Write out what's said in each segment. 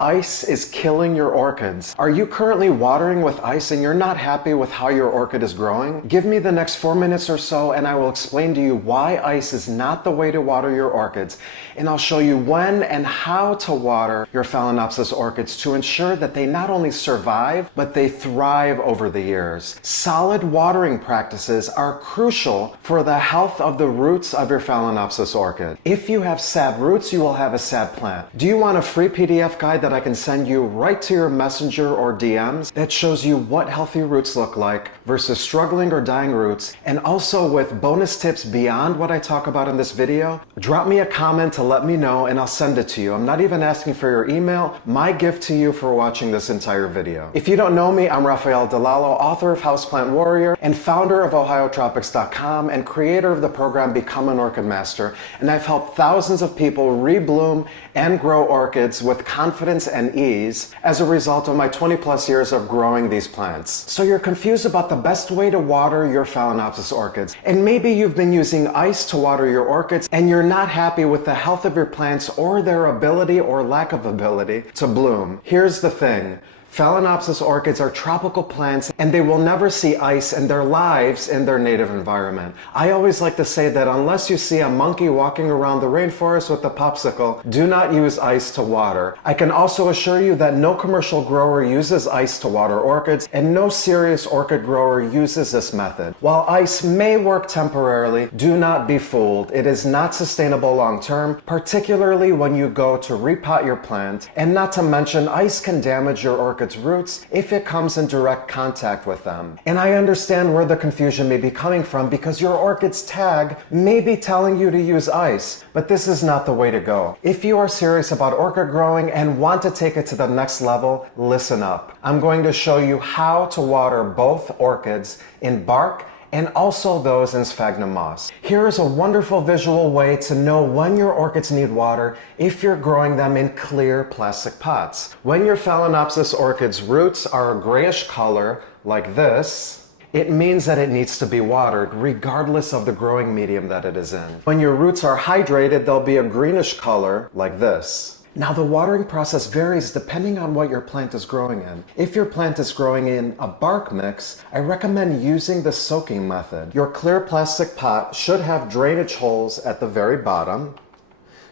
Ice is killing your orchids. Are you currently watering with ice and you're not happy with how your orchid is growing? Give me the next 4 minutes or so and I will explain to you why ice is not the way to water your orchids. And I'll show you when and how to water your Phalaenopsis orchids to ensure that they not only survive, but they thrive over the years. Solid watering practices are crucial for the health of the roots of your Phalaenopsis orchid. If you have sad roots, you will have a sad plant. Do you want a free PDF guide that I can send you right to your messenger or DMs that shows you what healthy roots look like versus struggling or dying roots, and also with bonus tips beyond what I talk about in this video? Drop me a comment to let me know and I'll send it to you. I'm not even asking for your email. My gift to you for watching this entire video. If you don't know me, I'm Rafael Delalo, author of Houseplant Warrior and founder of ohiotropics.com and creator of the program Become an Orchid Master, and I've helped thousands of people rebloom and grow orchids with confidence and ease as a result of my 20 plus years of growing these plants. So you're confused about the best way to water your Phalaenopsis orchids, and maybe you've been using ice to water your orchids and you're not happy with the health of your plants or their ability or lack of ability to bloom. Here's the thing. Phalaenopsis orchids are tropical plants and they will never see ice in their lives in their native environment. I always like to say that unless you see a monkey walking around the rainforest with a popsicle, do not use ice to water. I can also assure you that no commercial grower uses ice to water orchids and no serious orchid grower uses this method. While ice may work temporarily, do not be fooled. It is not sustainable long term, particularly when you go to repot your plant, and not to mention ice can damage your orchid roots if it comes in direct contact with them. And I understand where the confusion may be coming from because your orchid's tag may be telling you to use ice, but this is not the way to go. If you are serious about orchid growing and want to take it to the next level, listen up. I'm going to show you how to water both orchids in bark and also those in sphagnum moss. Here is a wonderful visual way to know when your orchids need water if you're growing them in clear plastic pots. When your Phalaenopsis orchid's roots are a grayish color like this, it means that it needs to be watered regardless of the growing medium that it is in. When your roots are hydrated, they'll be a greenish color like this. Now the watering process varies depending on what your plant is growing in. If your plant is growing in a bark mix, I recommend using the soaking method. Your clear plastic pot should have drainage holes at the very bottom.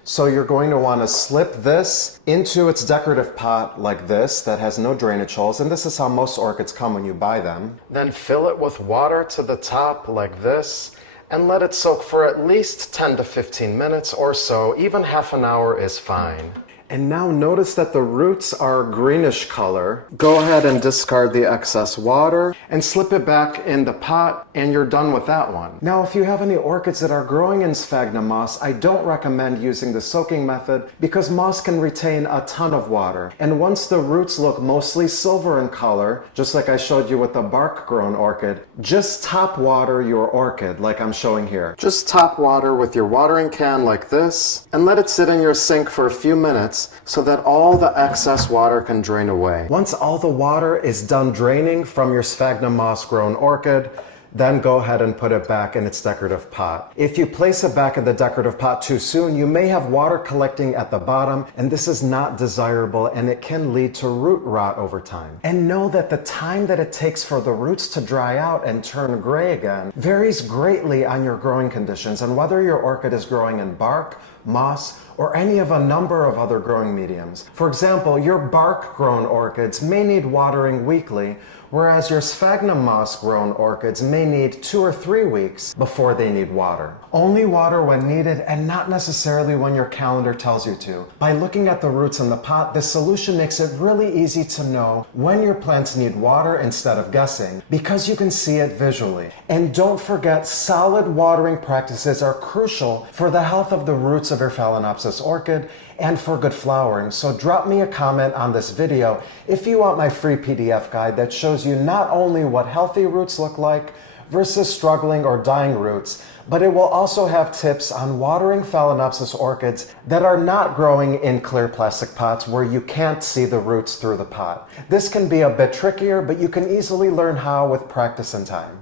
So you're going to want to slip this into its decorative pot like this that has no drainage holes, and this is how most orchids come when you buy them. Then fill it with water to the top like this and let it soak for at least 10 to 15 minutes or so. Even half an hour is fine. And now notice that the roots are greenish color. Go ahead and discard the excess water and slip it back in the pot and you're done with that one. Now if you have any orchids that are growing in sphagnum moss, I don't recommend using the soaking method because moss can retain a ton of water. And once the roots look mostly silver in color, just like I showed you with the bark grown orchid, just top water your orchid like I'm showing here. Just top water with your watering can like this and let it sit in your sink for a few minutes so that all the excess water can drain away. Once all the water is done draining from your sphagnum moss grown orchid, then go ahead and put it back in its decorative pot. If you place it back in the decorative pot too soon, you may have water collecting at the bottom, and this is not desirable and it can lead to root rot over time. And know that the time that it takes for the roots to dry out and turn gray again varies greatly on your growing conditions and whether your orchid is growing in bark, moss, or any of a number of other growing mediums. For example, your bark grown orchids may need watering weekly, whereas your sphagnum moss grown orchids may need 2 or 3 weeks before they need water. Only water when needed and not necessarily when your calendar tells you to. By looking at the roots in the pot, this solution makes it really easy to know when your plants need water instead of guessing, because you can see it visually. And don't forget, solid watering practices are crucial for the health of the roots of your Phalaenopsis orchid and for good flowering. So drop me a comment on this video if you want my free PDF guide that shows you not only what healthy roots look like versus struggling or dying roots, but it will also have tips on watering Phalaenopsis orchids that are not growing in clear plastic pots where you can't see the roots through the pot. This can be a bit trickier, but you can easily learn how with practice and time.